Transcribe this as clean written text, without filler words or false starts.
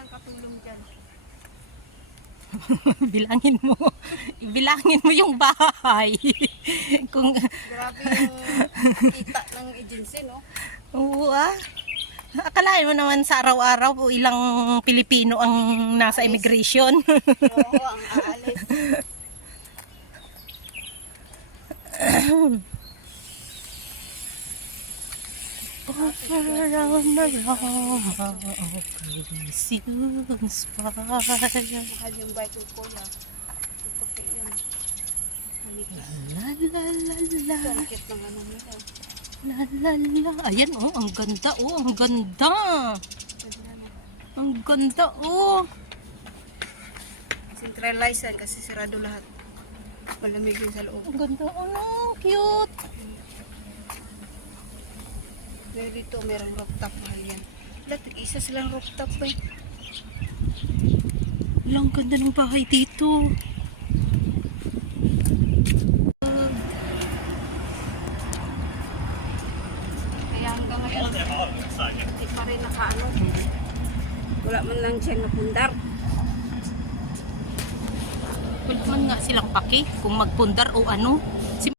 kayang katulong dyan? Bilangin mo yung bahay. Kung Grabe yung kita ng agency, no? oo ah. Akalain mo naman sa araw-araw ilang Pilipino ang nasa immigration. Oo, ang aalis. Around Mahal yung bike ko, kuya. Tutupi yun. la la la la Sakit ng ano nila. la la la. Ayan oh, ang ganda oh, ang ganda. Ang ganda oh. Centralize yan kasi sirado lahat. Malamig yun sa loob. Ang ganda oh, no, cute. Pero dito merong rooftop, mahal yan. Lahat, isa silang rooftop eh. Ang ganda ng bahay dito. Kaya hanggang ngayon, hindi pa rin nakaano. Wala man lang siya napundar. Wala man nga silang paki kung magpundar o ano.